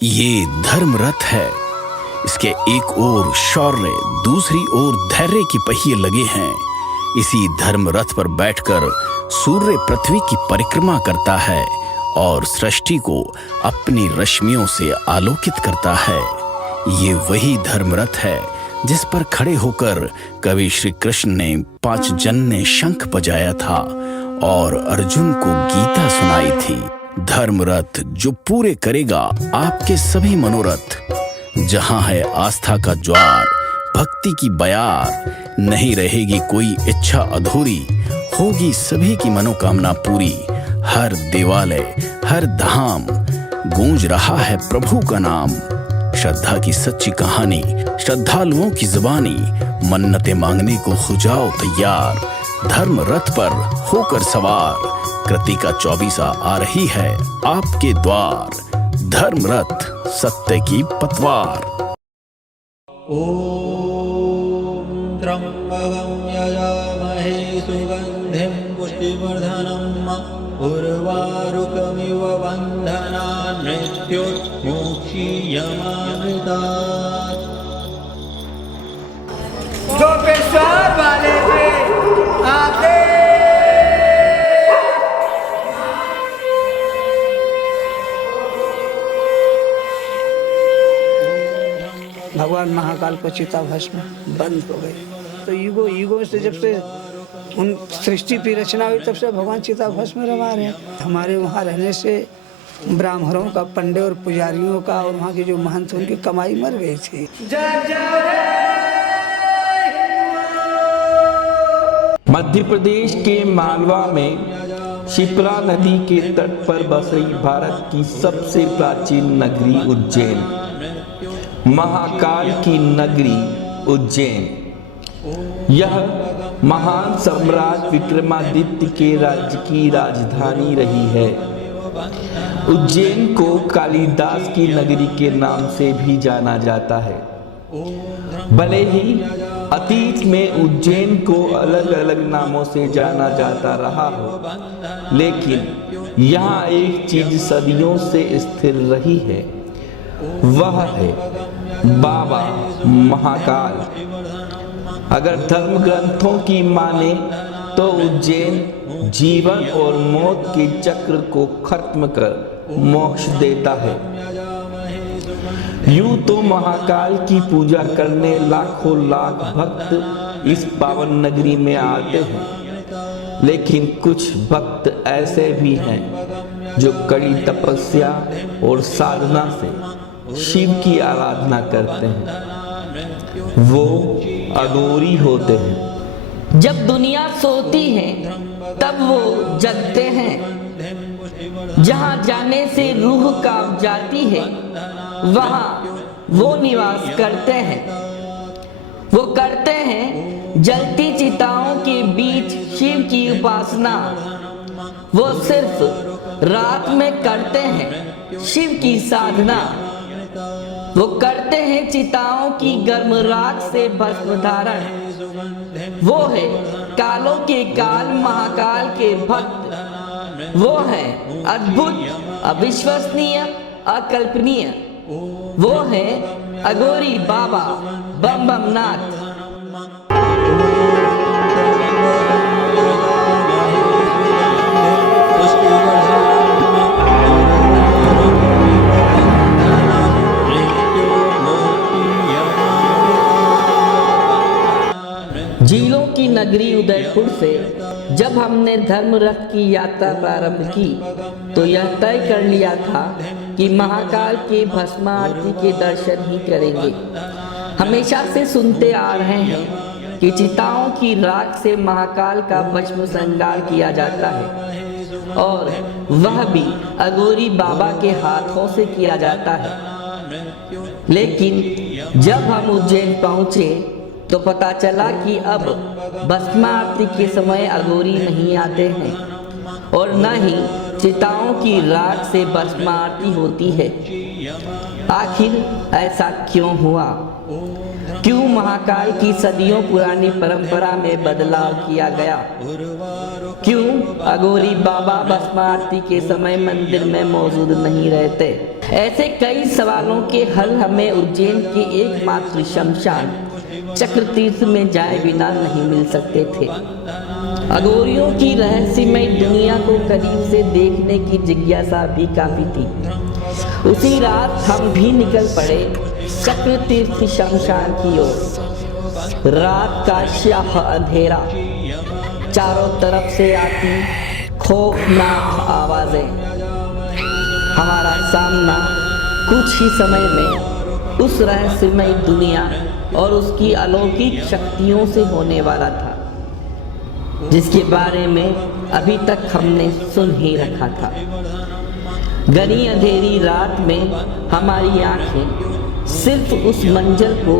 ये धर्म रथ है। इसके एक ओर शौर्य, दूसरी ओर धैर्य की पहिए लगे हैं। इसी धर्म रथ पर बैठकर सूर्य पृथ्वी की परिक्रमा करता है और सृष्टि को अपनी रश्मियों से आलोकित करता है। ये वही धर्म रथ है जिस पर खड़े होकर कवि श्री कृष्ण ने 5 जन्य शंख बजाया था और अर्जुन को गीता सुनाई थी। धर्म रथ जो पूरे करेगा आपके सभी मनोरथ। जहां है आस्था का ज्वार, भक्ति की बयार, नहीं रहेगी कोई इच्छा अधूरी, होगी सभी की मनोकामना पूरी। हर देवालय, हर धाम गूंज रहा है प्रभु का नाम। श्रद्धा की सच्ची कहानी, श्रद्धालुओं की जुबानी, मन्नतें मांगने को हो जाओ तैयार। धर्म रथ पर होकर सवार, कृतिका 24 आ रही है आपके द्वार। धर्म रथ सत्य की पतवार। ओम त्र्यंबकं यजामहे सुगंधिं पुष्टिवर्धनम् उर्वारुकमिव बन्धनान् मृत्युर्मुक्षीयमामृतात्। गोपेश्वर वाले से आते भगवान महाकाल को चिता भस्म बंद हो गई। तो युगों से जब से उन सृष्टि की रचना हुई तब से भगवान चिता भस्म रमा रहे हैं। हमारे वहाँ रहने से ब्राह्मणों का, पंडित और पुजारियों का और वहाँ के जो महंत उनकी कमाई मर गई थी। मध्य प्रदेश के मालवा में शिप्रा नदी के तट पर बस रही भारत की सबसे प्राचीन नगरी उज्जैन, महाकाल की नगरी उज्जैन। यह महान सम्राट विक्रमादित्य के राज्य की राजधानी रही है। उज्जैन को कालिदास की नगरी के नाम से भी जाना जाता है। भले ही अतीत में उज्जैन को अलग अलग नामों से जाना जाता रहा हो, लेकिन यहाँ एक चीज सदियों से स्थिर रही है, वह है बाबा महाकाल। अगर धर्म ग्रंथों की माने तो उज्जैन जीवन और मौत के चक्र को खत्म कर मोक्ष देता है। यूं तो महाकाल की पूजा करने लाखों लाख भक्त इस पावन नगरी में आते हैं, लेकिन कुछ भक्त ऐसे भी हैं जो कड़ी तपस्या और साधना से शिव की आराधना करते हैं। वो अघोरी होते हैं। जब दुनिया सोती है तब वो जगते हैं। जहां जाने से रूह कांप जाती है, वहां वो निवास करते हैं। वो करते हैं जलती चिताओं के बीच शिव की उपासना। वो सिर्फ रात में करते हैं शिव की साधना। वो करते हैं चिताओं की गर्म राख से भस्म धारण। वो है कालों के काल महाकाल के भक्त। वो है अद्भुत, अविश्वसनीय, अकल्पनीय। वो है अघोरी बाबा बम बम नाथ। झीलों की नगरी उदयपुर से जब हमने धर्म रथ की यात्रा प्रारंभ की तो यह तय कर लिया था कि महाकाल के भस्म आरती के दर्शन ही करेंगे। हमेशा से सुनते आ रहे हैं कि चिताओं की राख से महाकाल का भस्म श्रृंगार किया जाता है और वह भी अघोरी बाबा के हाथों से किया जाता है। लेकिन जब हम उज्जैन पहुंचे तो पता चला कि अब भस्म आरती के समय अघोरी नहीं आते हैं और न ही चिताओं की राख से भस्म आरती होती है। आखिर ऐसा क्यों हुआ? क्यों महाकाल की सदियों पुरानी परंपरा में बदलाव किया गया? क्यों अघोरी बाबा भस्म आरती के समय मंदिर में मौजूद नहीं रहते? ऐसे कई सवालों के हल हमें उज्जैन के एकमात्र शमशान चक्रतीर्थ में जाए बिना नहीं मिल सकते थे। अघोरियों की रहस्यमय दुनिया को करीब से देखने की जिज्ञासा भी काफी थी। उसी रात हम भी निकल पड़े चक्रतीर्थ शमशान की ओर। रात का स्याह अंधेरा, चारों तरफ से आती खौफनाक आवाजें। हमारा सामना कुछ ही समय में उस रहस्यमय दुनिया और उसकी अलौकिक शक्तियों से होने वाला था, जिसके बारे में अभी तक हमने सुन ही रखा था। घनी अंधेरी रात में हमारी आंखें सिर्फ उस मंजर को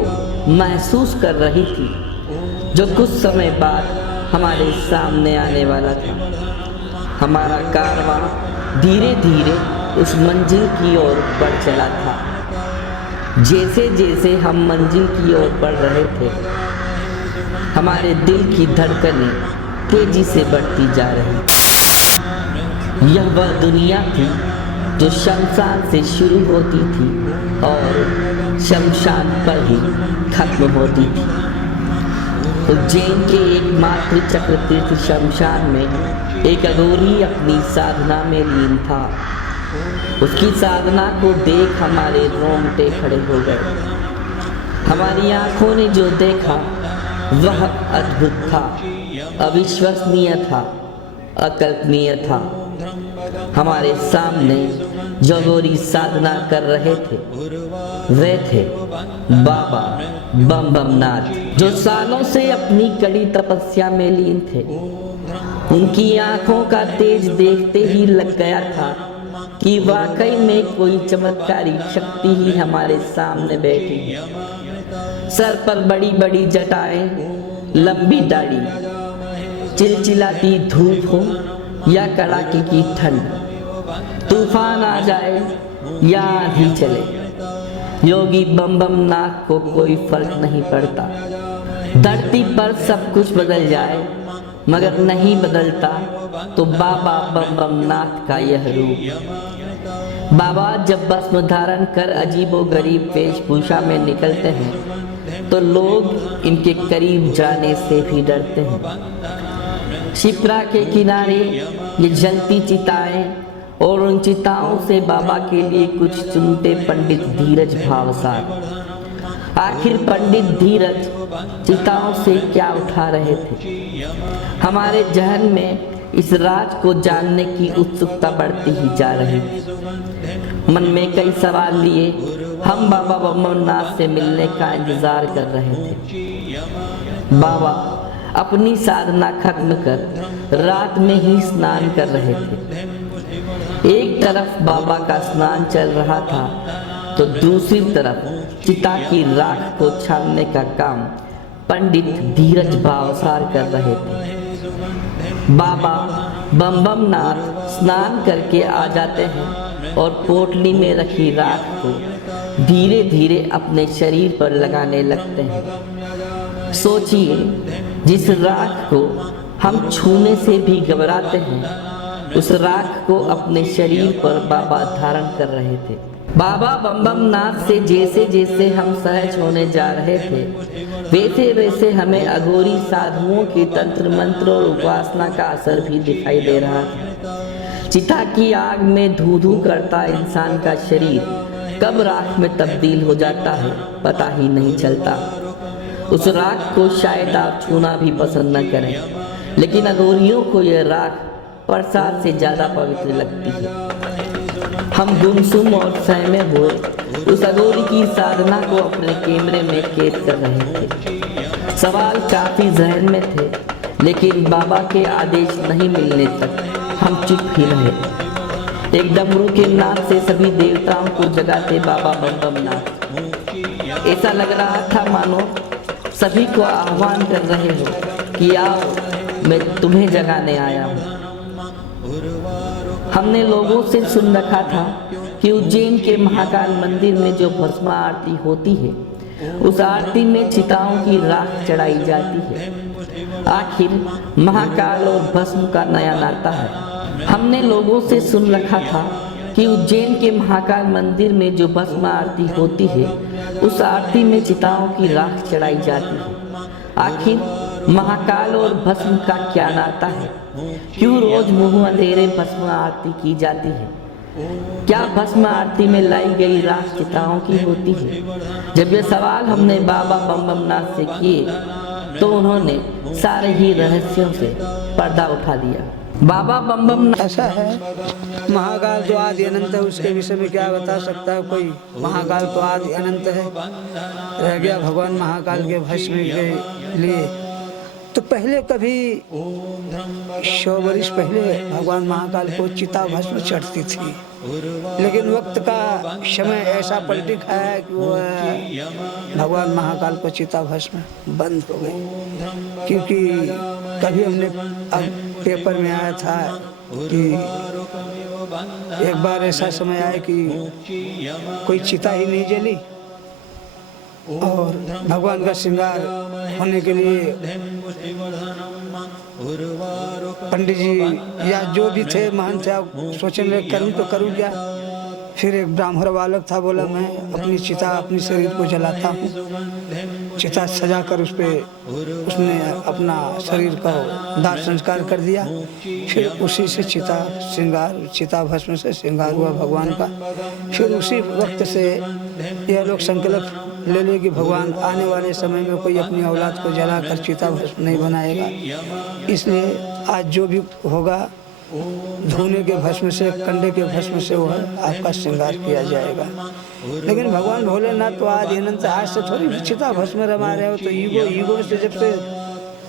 महसूस कर रही थी जो कुछ समय बाद हमारे सामने आने वाला था। हमारा कारवां धीरे धीरे उस मंजिल की ओर बढ़ चला था। जैसे जैसे हम मंजिल की ओर बढ़ रहे थे, हमारे दिल की धड़कनें तेजी से बढ़ती जा रही थी। यह वह दुनिया थी जो शमशान से शुरू होती थी और शमशान पर ही खत्म होती थी। उज्जैन के एकमात्र चक्रतीर्थ शमशान में एक अघोरी अपनी साधना में लीन था। उसकी साधना को देख हमारे रोंगटे खड़े हो गए। हमारी आंखों ने जो देखा वह अद्भुत था, अविश्वसनीय था, अकल्पनीय था। हमारे सामने जो अघोरी साधना कर रहे थे वे थे बाबा बम बम नाथ, जो सालों से अपनी कड़ी तपस्या में लीन थे। उनकी आंखों का तेज देखते ही लग गया था कि वाकई में कोई चमत्कारी शक्ति ही हमारे सामने बैठी है। सर पर बड़ी बड़ी जटाएं, लंबी दाढ़ी, चिलचिलाती धूप हो या कड़ाके की ठंड, तूफान आ जाए या आंधी चले, योगी बम बम नाथ को कोई फर्क नहीं पड़ता। धरती पर सब कुछ बदल जाए मगर नहीं बदलता तो बाबा बम बम नाथ का यह रूप। बाबा जब भस्म धारण कर अजीबो गरीब वेशभूषा में निकलते हैं तो लोग इनके करीब जाने से भी डरते हैं। शिप्रा के किनारे ये जलती चिताएं और उन चिताओं से बाबा के लिए कुछ चुनते पंडित धीरज भावसार। आखिर पंडित धीरज चिताओं से क्या उठा रहे थे? हमारे जहन में इस राज को जानने की उत्सुकता बढ़ती ही जा रही थी। मन में कई सवाल लिए हम बाबा बम बम नाथ से मिलने का इंतजार कर रहे थे। बाबा अपनी साधना खत्म कर रात में ही स्नान कर रहे थे। एक तरफ बाबा का स्नान चल रहा था तो दूसरी तरफ चिता की राख को छानने का काम पंडित धीरज भावसार कर रहे थे। बाबा बम बम नाथ स्नान करके आ जाते हैं और पोटली में रखी राख को धीरे धीरे अपने शरीर पर लगाने लगते हैं। सोचिए, जिस राख को हम छूने से भी घबराते हैं, उस राख को अपने शरीर पर बाबा धारण कर रहे थे। बाबा बम बम नाथ से जैसे जैसे हम सहज होने जा रहे थे वैसे वैसे हमें अघोरी साधुओं के तंत्र मंत्र और उपासना का असर भी दिखाई दे रहा था। चिता की आग में धू धू करता इंसान का शरीर कब राख में तब्दील हो जाता है पता ही नहीं चलता। उस राख को शायद आप छूना भी पसंद न करें, लेकिन अघोरियों को यह राख प्रसाद से ज्यादा पवित्र लगती है। हम गुमसुम और सहमे हुए उस अघोरी की साधना को अपने कैमरे में कैद कर रहे थे। सवाल काफी जहन में थे, लेकिन बाबा के आदेश नहीं मिलने तक हम चुप ही रहे। एक डमरू के नाद से सभी देवताओं को जगाते बाबा बम बम नाथ। ऐसा लग रहा था मानो सभी को आह्वान कर रहे हो कि आओ, मैं तुम्हें जगाने आया हूँ। हमने लोगों से सुन रखा था कि उज्जैन के महाकाल मंदिर में जो भस्म आरती होती है, उस आरती में चिताओं की राख चढ़ाई जाती है। आखिर महाकाल और भस्म का नया नाता है। हमने लोगों से सुन रखा था कि उज्जैन के महाकाल मंदिर में जो भस्म आरती होती है, उस आरती में चिताओं की राख चढ़ाई जाती है। आखिर महाकाल और भस्म का क्या नाता है? क्यों रोज मुंह अंधेरे भस्म आरती की जाती है? क्या भस्म आरती में लाई गई राख चिताओं की होती है? जब ये सवाल हमने बाबा बम बम नाथ से किए तो उन्होंने सारे ही रहस्यों से पर्दा उठा दिया। बाबा बम बम ऐसा है, महाकाल तो आदि अनंत है, उसके विषय में क्या बता सकता है कोई? महाकाल तो आदि अनंत है। रह गया भगवान महाकाल के भस्म के लिए, तो पहले कभी 100 वर्ष पहले भगवान महाकाल को चिता भस्म चढ़ती थी, लेकिन वक्त का समय ऐसा पलटी खाया कि वो भगवान महाकाल को चिता भस्म बंद हो गई। क्योंकि कभी हमने अब पेपर में आया था कि एक बार ऐसा समय आया कि कोई चिता ही नहीं जली और भगवान का श्रृंगार होने के लिए पंडित जी या जो भी थे महंत थे सोचने लगे करूँ तो करूँ क्या। फिर एक ब्राह्मण बालक था, बोला मैं अपनी चिता अपने शरीर को जलाता हूँ। चिता सजा कर उस पर उसने अपना शरीर का दाह संस्कार कर दिया। फिर उसी से चिता श्रृंगार, चिता भस्म से श्रृंगार हुआ भगवान का। फिर उसी वक्त से यह लोग संकल्प ले ले कि भगवान आने वाले समय में कोई अपनी औलाद को जला कर चिता भस्म नहीं बनाएगा। इसलिए आज जो भी होगा धूने के भस्म से, कंडे के भस्म से वह आपका श्रृंगार किया जाएगा। लेकिन भगवान भोलेनाथ तो आज अनंत, आज से थोड़ी चिता भस्म रमा रहे हो। तो ईगो से जब से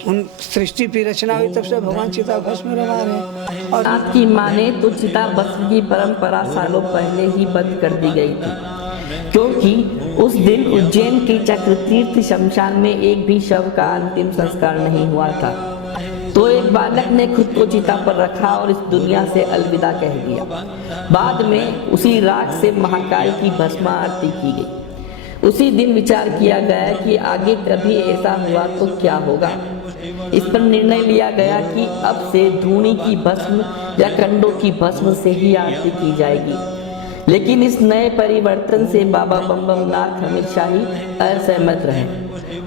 उन सृष्टि की रचना हुई तब से भगवान चिता भस्म रमा रहे हैं। और नाथ की माने तो चिता भस्म की परंपरा सालों पहले ही बंद कर दी गई थी, क्योंकि उस दिन उज्जैन के चक्रतीर्थ शमशान में एक भी शव का अंतिम संस्कार नहीं हुआ था। तो एक बालक ने खुद को चिता पर रखा और इस दुनिया से अलविदा कह दिया। बाद में उसी राख से महाकाल की भस्म आरती की गई। उसी दिन विचार किया गया कि आगे कभी ऐसा हुआ तो क्या होगा। इस पर निर्णय लिया गया कि अब से धूनी की भस्म या कंडों की भस्म से ही आरती की जाएगी। लेकिन इस नए परिवर्तन से बाबा बम बम नाथ हमेशा ही असहमत रहे।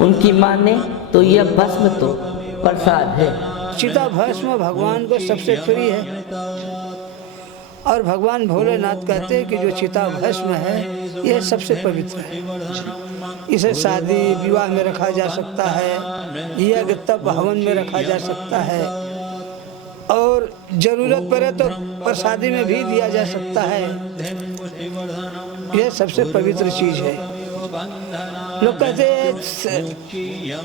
उनकी माने तो यह भस्म तो प्रसाद है। चिता भस्म भगवान को सबसे प्रिय है और भगवान भोलेनाथ कहते हैं कि जो चिता भस्म है यह सबसे पवित्र है। इसे शादी विवाह में रखा जा सकता है, यज्ञ तप हवन में रखा जा सकता है और जरूरत पड़े तो प्रसादी में भी दिया जा सकता है। यह सबसे पवित्र चीज है। लोग कहते हैं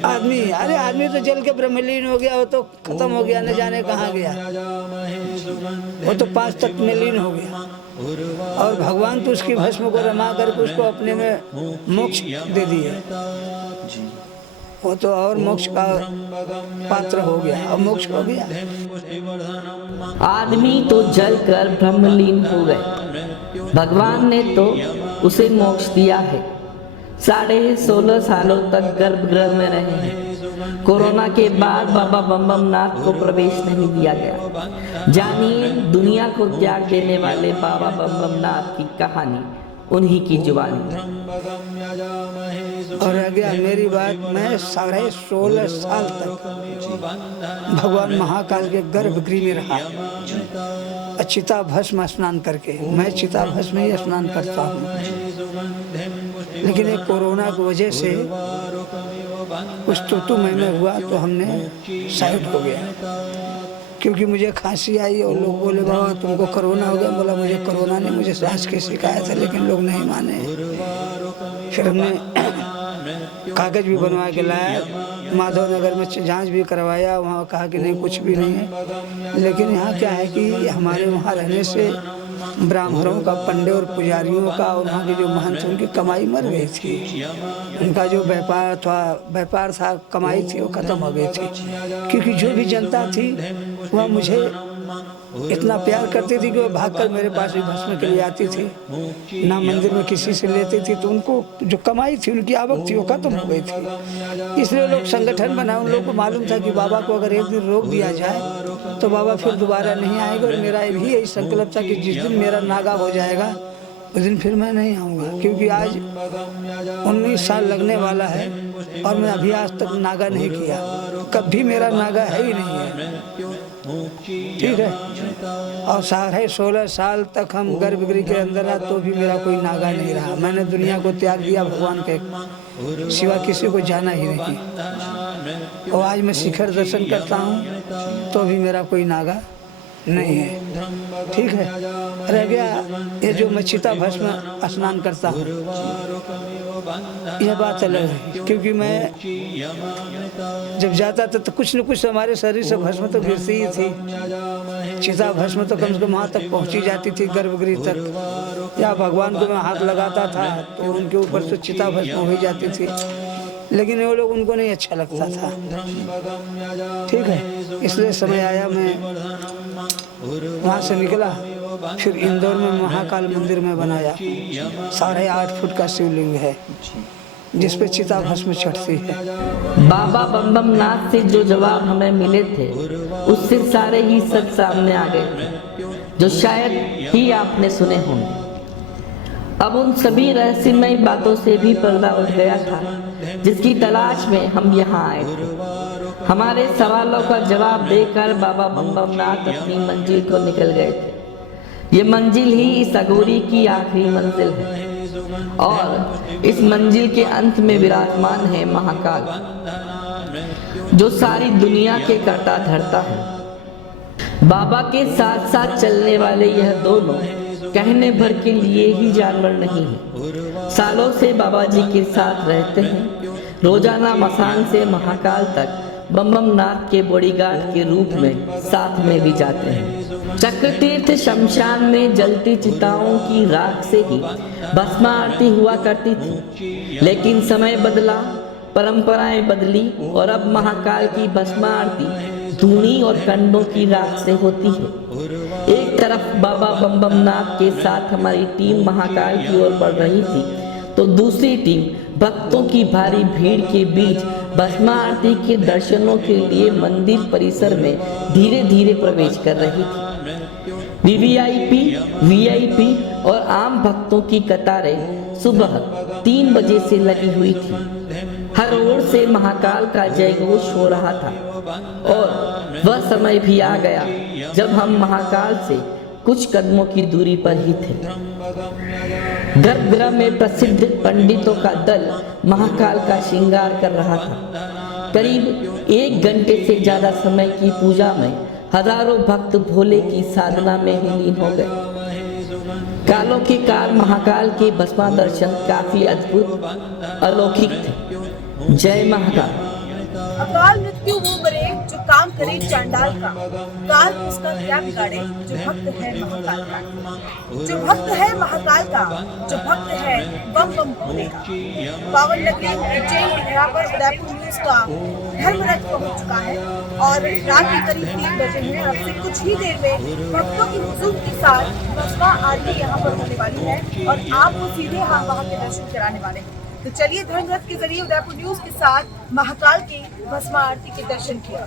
आदमी तो जल के ब्रह्मलीन हो गया, वो तो खत्म हो गया, न जाने कहाँ गया, वो तो 5 तत्व में लीन हो गया। और भगवान तो उसकी भस्म को रमा करके उसको अपने में मोक्ष दे दिया। वो तो और मोक्ष का पात्र हो गया, अब मोक्ष हो गया। आदमी तो जल कर ब्रह्मलीन हो गए, भगवान ने तो उसे मोक्ष दिया है। 16.5 सालों तक गर्भगृह में रहे हैं। कोरोना के बाद बाबा बम बम नाथ को प्रवेश नहीं दिया गया। जानिए दुनिया को त्याग देने वाले बाबा बम बम नाथ की कहानी उन्हीं की जुबानी। और रह गया मेरी बात, मैं 16.5 साल तक भगवान महाकाल के गर्भगृह में रहा, चिता भस्म स्नान करके। मैं चिता भस्म ही स्नान करता हूँ, लेकिन एक कोरोना की वजह से कुछ तो में हुआ तो हमने साइड हो गया, क्योंकि मुझे खांसी आई और लोग बोले बाबा तुमको कोरोना हो गया। बोला मुझे कोरोना नहीं, मुझे सांस की शिकायत है, लेकिन लोग नहीं माने। फिर हमने कागज भी बनवा के लाया, माधव नगर में जांच भी करवाया, वहाँ कहा कि नहीं कुछ भी नहीं है। लेकिन यहाँ क्या है कि हमारे वहाँ रहने से ब्राह्मणों का, पंडे और पुजारियों का और वहाँ के जो महंत उनकी कमाई मर गई थी। उनका जो व्यापार था, कमाई थी, वो खत्म हो गई थी। क्योंकि जो भी जनता थी वह मुझे इतना प्यार करती थी कि वो भागकर मेरे पास भी भस्म के लिए आती थी। ना मंदिर में किसी से लेती थी, तो उनको जो कमाई थी, उनकी आवक थी, वो खत्म हो गई थी। इसलिए लोग संगठन बनाए। उन लोगों को मालूम था कि बाबा को अगर एक दिन रोक दिया जाए तो बाबा फिर दोबारा नहीं आएगा। और मेरा भी यही संकल्प था कि जिस दिन मेरा नागा हो जाएगा उस दिन फिर मैं नहीं आऊँगा, क्योंकि आज 19 साल लगने वाला है और मैं अभी आज तक नागा नहीं किया। कभी मेरा नागा है ही नहीं है, ठीक है। और 16 साल तक हम गर्भगृह के अंदर रहा तो भी मेरा कोई नागा नहीं रहा। मैंने दुनिया को त्याग दिया, भगवान के सिवा किसी को जाना ही नहीं। और आज मैं शिखर दर्शन करता हूँ तो भी मेरा कोई नागा नहीं है, ठीक है। रह गया ये जो मैं चिता भस्म स्नान करता हूँ, यह बात अलग है, क्योंकि मैं जब जाता था तो कुछ न कुछ हमारे शरीर से भस्म तो गिरती ही थी। चिता भस्म तो कम से कम वहाँ तक पहुँची जाती थी, गर्भगृह तक। या भगवान को मैं हाथ लगाता था तो उनके ऊपर से चिता भस्म हो जाती थी, लेकिन वो लोग, उनको नहीं अच्छा लगता था, ठीक है। इसलिए समय आया, मैं वहाँ से निकला, फिर इंदौर में महाकाल मंदिर में बनाया। 8.5 फुट का शिवलिंग है जिस पे चिता भस्म चढ़ती है। बाबा बम बम नाथ से जो जवाब हमें मिले थे उससे सारे ही सच सामने आ गए थे, जो शायद ही आपने सुने होंगे। अब उन सभी रहस्यमय बातों से भी पर्दा उठ गया था जिसकी तलाश में हम यहाँ आए थे। हमारे सवालों का जवाब देकर बाबा बम बम नाथ अपनी मंजिल को निकल गए थे। ये मंजिल ही इस अघोरी की आखिरी मंजिल है और इस मंजिल के अंत में विराजमान है महाकाल, जो सारी दुनिया के कर्ता धर्ता है। बाबा के साथ साथ चलने वाले यह दोनों कहने भर के लिए ही जानवर नहीं है। सालों से बाबा जी के साथ रहते हैं। रोजाना मसान से महाकाल तक बम बम नाथ के बॉडीगार्ड के रूप में साथ में भी जाते हैं। चक्रतीर्थ शमशान में जलती चिताओं की राख से ही भस्म आरती हुआ करती थी, लेकिन समय बदला, परंपराएं बदली और अब महाकाल की भस्म आरती धूनी और कंडों की राख से होती है। एक तरफ बाबा बम बम नाथ के साथ हमारी टीम महाकाल की ओर बढ़ रही थी, तो दूसरी टीम भक्तों की भारी भीड़ के बीच भस्म आरती के दर्शनों के लिए मंदिर परिसर में धीरे धीरे प्रवेश कर रही थी। वीवीआईपी, वीआईपी और आम भक्तों की कतारें सुबह 3 बजे से लगी हुई थी। हर ओर से महाकाल का जयघोष हो रहा था और वह समय भी आ गया जब हम महाकाल से कुछ कदमों की दूरी पर ही थे। गर्भगृह में प्रसिद्ध पंडितों का दल महाकाल का श्रृंगार कर रहा था। करीब 1 घंटे से ज्यादा समय की पूजा में हजारों भक्त भोले की साधना में ही लीन हो गए। कालों के काल महाकाल के भस्मा दर्शन काफी अद्भुत, अलौकिक थे। जय महाकाल। अकाल मृत्यु वो मरे जो काम करे चांडाल का, काल उसका क्या बिगाड़े जो भक्त है महाकाल का। जो भक्त है महाकाल का, जो भक्त है बम बम भोले का। पावन नगरी उज्जैन की धरा पर उदयपुर न्यूज का धर्म रथ पहुंच चुका है और रात के करीब 3 बजे हैं। अब से कुछ ही देर में भक्तों की हुजूम के साथ भस्मा आरती यहाँ पर होने वाली है और आपको सीधे वहाँ के दर्शन कराने वाले हैं। तो चलिए धर्म रथ के जरिए उदयपुर न्यूज के साथ महाकाल की भस्मा आरती के दर्शन किया।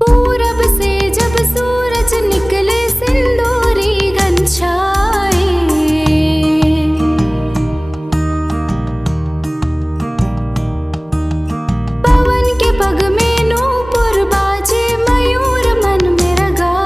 पूरब से जब सूरज निकले सिंदूरी घनछाए, पवन के पग में नूपुर बाजे, मयूर मन में रगाए।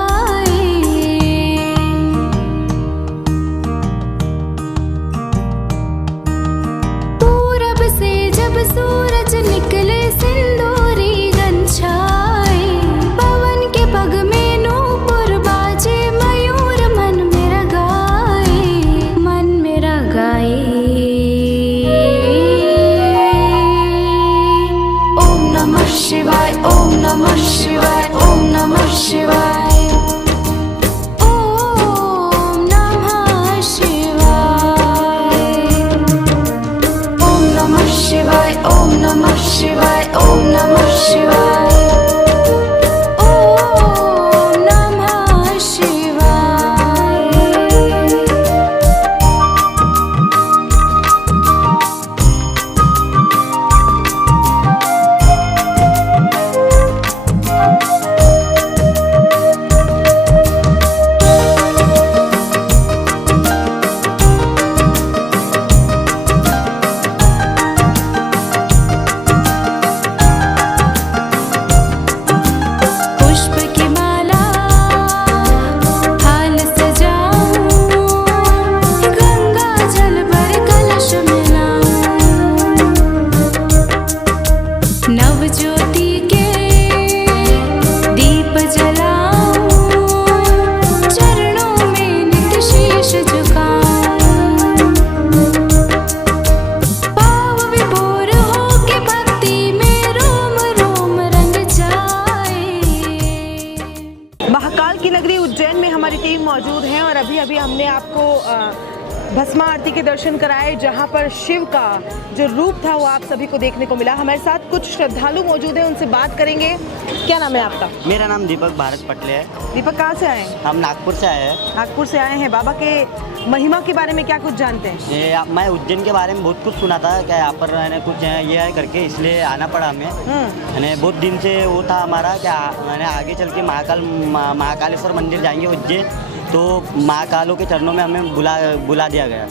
महाकाल की नगरी उज्जैन में हमारी टीम मौजूद है और अभी अभी हमने आपको भस्मा आरती के दर्शन कराए, जहां पर शिव का जो रूप था वो आप सभी को देखने को मिला। हमारे साथ कुछ श्रद्धालु मौजूद हैं, उनसे बात करेंगे। क्या नाम है आपका? मेरा नाम दीपक भारत पटले है। दीपक, कहाँ से आए हैं? हम नागपुर से आए हैं। नागपुर से आए हैं। बाबा के महिमा के बारे में क्या कुछ जानते हैं? मैं उज्जैन के बारे में बहुत कुछ सुना था, क्या यहाँ पर है कुछ ये है करके, इसलिए आना पड़ा हमें। मैंने बहुत दिन से वो था हमारा, क्या मैंने आगे चल के महाकालेश्वर मंदिर जाएंगे उज्जैन, तो महाकालों के चरणों में हमें बुला दिया गया।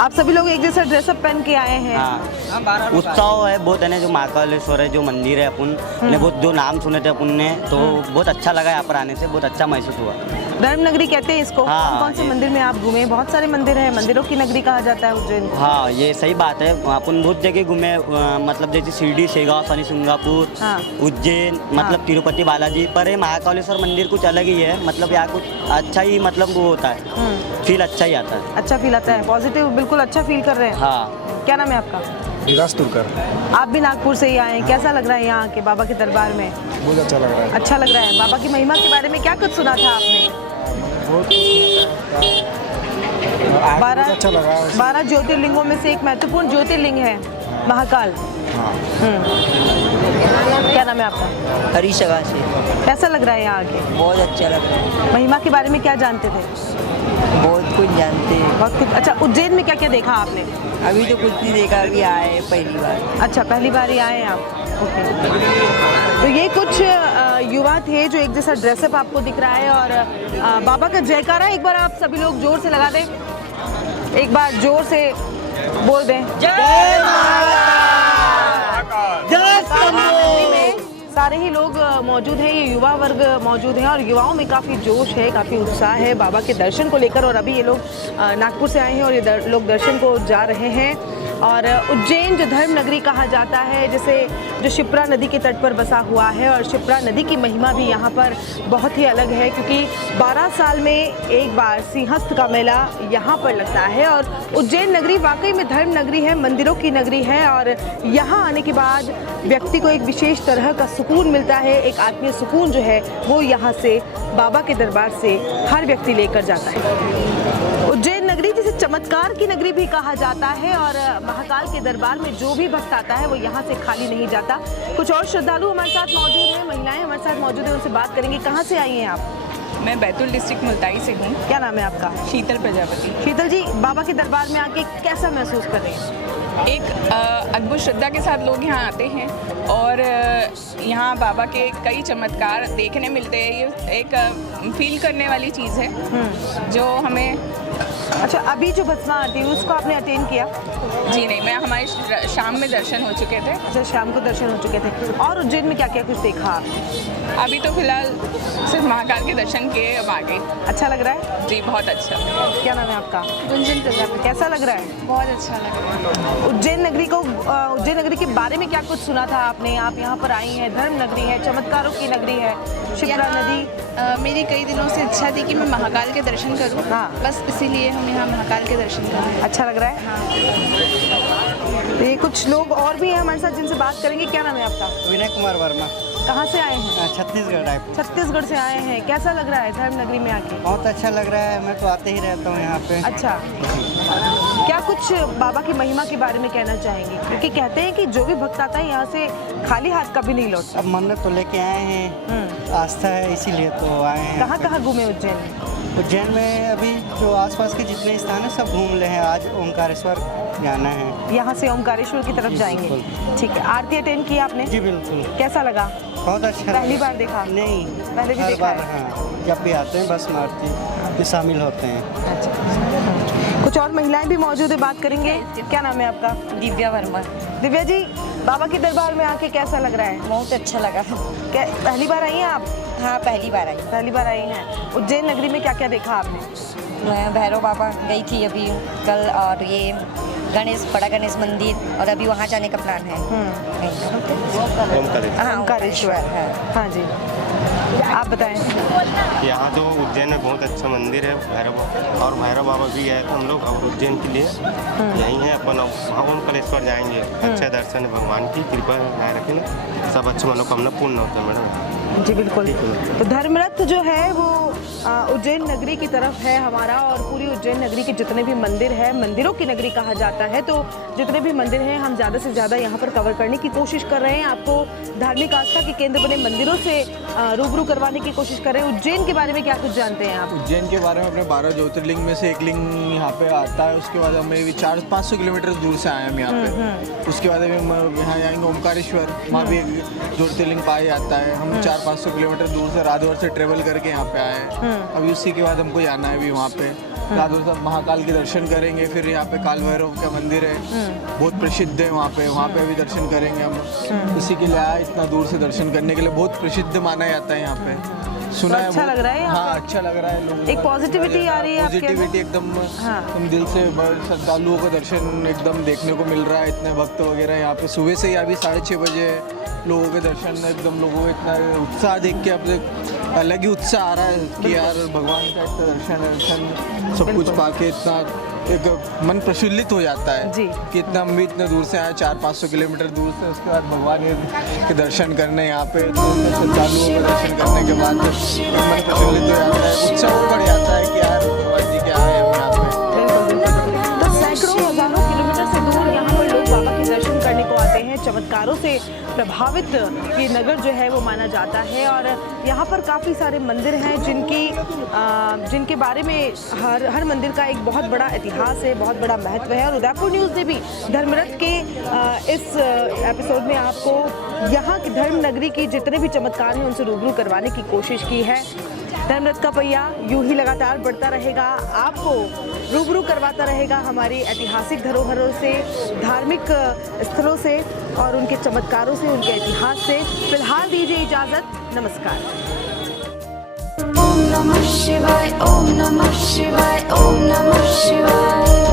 आप सभी लोग एक जैसा ड्रेसअप पहन के आए हैं। हाँ, उत्साह है बहुत है ना, जो महाकालेश्वर है जो मंदिर है, अपन ने बहुत जो नाम सुने थे अपन ने, तो बहुत अच्छा लगा यहाँ पर आने से, बहुत अच्छा महसूस हुआ। धर्म नगरी कहते हैं इसको। हाँ, कौन से मंदिर में आप घूमे? बहुत सारे मंदिर हैं, मंदिरों की नगरी कहा जाता है उज्जैन को। हाँ, ये सही बात है। अपन बहुत जगह घूमे, मतलब जैसे शिरडी, शेगांव, शनि सिंगापुर, उज्जैन, मतलब तिरुपति बालाजी, पर ये महाकालेश्वर मंदिर कुछ अलग ही है। मतलब यहाँ कुछ अच्छा ही मतलब वो होता है, फील अच्छा ही आता है। अच्छा फील आता है, पॉजिटिव, बिल्कुल अच्छा फील कर रहे हैं। हाँ। क्या नाम है आपका? विकास तुरकर। आप भी नागपुर से ही आए हैं। कैसा लग रहा है यहाँ के बाबा के दरबार में? बहुत अच्छा लग रहा है। अच्छा लग रहा है। बाबा की महिमा के बारे में क्या कुछ सुना था आपने? 12 ज्योतिर्लिंगों में से एक महत्वपूर्ण ज्योतिर्लिंग है महाकाल। क्या नाम है आपका? हरीश अगासी। कैसा लग रहा है यहाँ आके? बहुत अच्छा लग रहा है। महिमा के बारे में क्या जानते थे? बहुत कुछ जानते हैं। बहुत कुछ। अच्छा, उज्जैन में क्या क्या देखा आपने? अभी तो कुछ नहीं देखा, अभी आए हैं पहली बार। अच्छा, पहली बार ही आए हैं आप? ओके। तो ये कुछ युवा थे जो एक जैसा ड्रेसअप आपको दिख रहा है, और बाबा का जयकारा एक बार आप सभी लोग जोर से लगा दें, एक बार जोर से बोल दें, जय महाकाल। सारे ही लोग मौजूद हैं, ये युवा वर्ग मौजूद है और युवाओं में काफ़ी जोश है, काफ़ी उत्साह है बाबा के दर्शन को लेकर। और अभी ये लोग नागपुर से आए हैं और ये लोग दर्शन को जा रहे हैं। और उज्जैन जो धर्म नगरी कहा जाता है, जैसे जो शिप्रा नदी के तट पर बसा हुआ है, और शिप्रा नदी की महिमा भी यहाँ पर बहुत ही अलग है, क्योंकि 12 साल में एक बार सिंहस्थ का मेला यहाँ पर लगता है। और उज्जैन नगरी वाकई में धर्म नगरी है, मंदिरों की नगरी है, और यहाँ आने के बाद व्यक्ति को एक विशेष तरह का सुकून मिलता है। एक आत्मीय सुकून जो है वो यहाँ से बाबा के दरबार से हर व्यक्ति लेकर जाता है। उज्जैन नगरी जिसे चमत्कार की नगरी भी कहा जाता है, और महाकाल के दरबार में जो भी भक्त आता है वो यहाँ से खाली नहीं जाता। कुछ और श्रद्धालु हमारे साथ मौजूद हैं, महिलाएं हमारे साथ मौजूद हैं, उनसे बात करेंगे। कहाँ से आई हैं आप? मैं बैतूल डिस्ट्रिक्ट मुल्ताई से हूँ। क्या नाम है आपका? शीतल प्रजापति। शीतल जी, बाबा के दरबार में आके कैसा महसूस कर रहे हैं? एक अद्भुत श्रद्धा के साथ लोग यहाँ आते हैं और यहाँ बाबा के कई चमत्कार देखने मिलते हैं। ये एक फील करने वाली चीज़ है जो हमें। अच्छा, अभी जो भस्मा आरती है उसको आपने अटेंड किया? जी नहीं, मैं हमारे शाम में दर्शन हो चुके थे। अच्छा, शाम को दर्शन हो चुके थे। और उज्जैन में क्या क्या कुछ देखा आपने? अभी तो फिलहाल सिर्फ महाकाल के दर्शन किए, अब आगे। अच्छा लग रहा है? जी, बहुत अच्छा। क्या नाम है आपका? गुंजन प्रजापति। कैसा लग रहा है? बहुत अच्छा लग रहा है। उज्जैन नगरी के बारे में क्या कुछ सुना था आपने? आप यहाँ पर आई हैं, धर्म नगरी है, चमत्कारों की नगरी है, शिप्रा नदी। मेरी कई दिनों से इच्छा थी कि मैं महाकाल के दर्शन करूं। हाँ। बस इसीलिए हम यहाँ महाकाल के दर्शन कर रहे हैं। अच्छा लग रहा है? हाँ। तो ये कुछ लोग और भी हैं हमारे साथ जिनसे बात करेंगे। क्या नाम है आपका? विनय कुमार वर्मा। कहाँ से आए हैं? छत्तीसगढ़। छत्तीसगढ़ से आए हैं। कैसा लग रहा है धर्म नगरी में आके? बहुत अच्छा लग रहा है, मैं तो आते ही रहता हूँ यहाँ पे। अच्छा, क्या कुछ बाबा की महिमा के बारे में कहना चाहेंगे? क्योंकि कहते हैं कि जो भी भक्त आता है यहाँ से खाली हाथ कभी नहीं लौटता। अब मन्नत तो लेके आए हैं, आस्था है इसीलिए तो आए हैं। कहाँ कहाँ घूमे उज्जैन में? उज्जैन में अभी जो आसपास के जितने स्थान हैं सब घूम ले हैं। आज ओंकारेश्वर जाना है, यहाँ से ओंकारेश्वर की तरफ जाएंगे। ठीक है। आरती अटेंड की आपने? जी बिल्कुल। कैसा लगा? बहुत अच्छा। पहली बार देखा? नहीं, पहले भी हर देखा बार। है? हाँ, जब भी आते हैं बस आरती में शामिल होते हैं। अच्छा, कुछ और महिलाएं भी मौजूद है, बात करेंगे। क्या नाम है आपका? दिव्या वर्मा। दिव्या जी, बाबा के दरबार में आके कैसा लग रहा है? बहुत अच्छा लगा। पहली बार आई हैं आप? हाँ, पहली बार आई। पहली बार आई हैं। उज्जैन नगरी में क्या क्या देखा आपने? मैं भैरव बाबा गई थी अभी कल, और ये बड़ा गणेश मंदिर, और अभी वहाँ जाने का प्लान है। ओंकारेश्वर। हाँ जी, आप बताएं। यहाँ तो उज्जैन में बहुत अच्छा मंदिर है भैरव बाबा भी गए थे हम लोग, और उज्जैन के लिए यहीं है अपन। ओंकारेश्वर जाएंगे। अच्छा दर्शन है, भगवान की कृपा बनाए रखें, सब अच्छी मनोकामना पूर्ण होता है मैडम। जी बिल्कुल। तो धर्मरथ जो है वो उज्जैन नगरी की तरफ है हमारा, और पूरी उज्जैन नगरी के जितने भी मंदिर हैं, मंदिरों की नगरी कहा जाता है, तो जितने भी मंदिर हैं हम ज़्यादा से ज़्यादा यहाँ पर कवर करने की कोशिश कर रहे हैं। आपको धार्मिक आस्था के केंद्र बने मंदिरों से रूबरू करवाने की कोशिश कर रहे हैं। उज्जैन के बारे में क्या कुछ जानते हैं आप? उज्जैन के बारे में अपने 12 ज्योतिर्लिंग में से एक लिंग यहाँ पे आता है। उसके बाद हमें भी 400-500 किलोमीटर दूर से आए हम यहाँ पे। उसके बाद अभी हम यहाँ जाएंगे ओमकारेश्वर, वहाँ भी एक ज्योतिर्लिंग पाया जाता है। हम 400-500 किलोमीटर दूर से राधौर से ट्रेवल करके यहाँ पे आए। अभी उसी के बाद हमको जाना है भी वहाँ पे राधौर साहब महाकाल के दर्शन करेंगे। फिर यहाँ पे काल भैरव का मंदिर है, बहुत प्रसिद्ध है वहाँ पे भी दर्शन करेंगे हम। इसी के लिए आए इतना दूर से दर्शन करने के लिए, बहुत प्रसिद्ध माना जाता है यहाँ पे। सुना है, अच्छा लग रहा है। हाँ, अच्छा लग रहा है। लोगों एक पॉजिटिविटी आ रही है, पॉजिटिविटी एकदम तुम दिल से श्रद्धालुओं को दर्शन एकदम देखने को मिल रहा है। इतने भक्त वगैरह यहाँ पे सुबह से ही अभी 6:30 बजे लोगों के दर्शन, एकदम लोगों को इतना उत्साह देख के अपने अलग ही उत्साह आ रहा है कि यार भगवान का इतना दर्शन सब कुछ पाके इतना एक मन प्रफुल्लित हो जाता है कि इतना हम भी इतने दूर से आए, 400-500 किलोमीटर दूर से। उसके बाद भगवान के दर्शन करने यहाँ पे श्रद्धालुओं के दर्शन करने के बाद मन प्रफुल्लित हो जाता है, उत्साह बढ़ जाता है कि यार भगवान जी के आए हम यहाँ पे। तो सैकड़ों हजारों किलोमीटर से दूर यहाँ पर लोग बाबा के दर्शन करने को आते हैं। चमत्कारों से प्रभावित ये नगर जो है वो माना जाता है, और यहाँ पर काफ़ी सारे मंदिर हैं जिनके बारे में हर मंदिर का एक बहुत बड़ा इतिहास है, बहुत बड़ा महत्व है। और उदयपुर न्यूज़ ने भी धर्मरथ के इस एपिसोड में आपको यहाँ की धर्म नगरी की जितने भी चमत्कार हैं उनसे रूबरू करवाने की कोशिश की है। धर्मरथ का पहिया यूं ही लगातार बढ़ता रहेगा, आपको रूबरू करवाता रहेगा हमारी ऐतिहासिक धरोहरों से, धार्मिक स्थलों से और उनके चमत्कारों से, उनके इतिहास से। फिलहाल दीजिए इजाज़त, नमस्कार। ओम नमः शिवाय, ओम नमः शिवाय, ओम नमः शिवाय।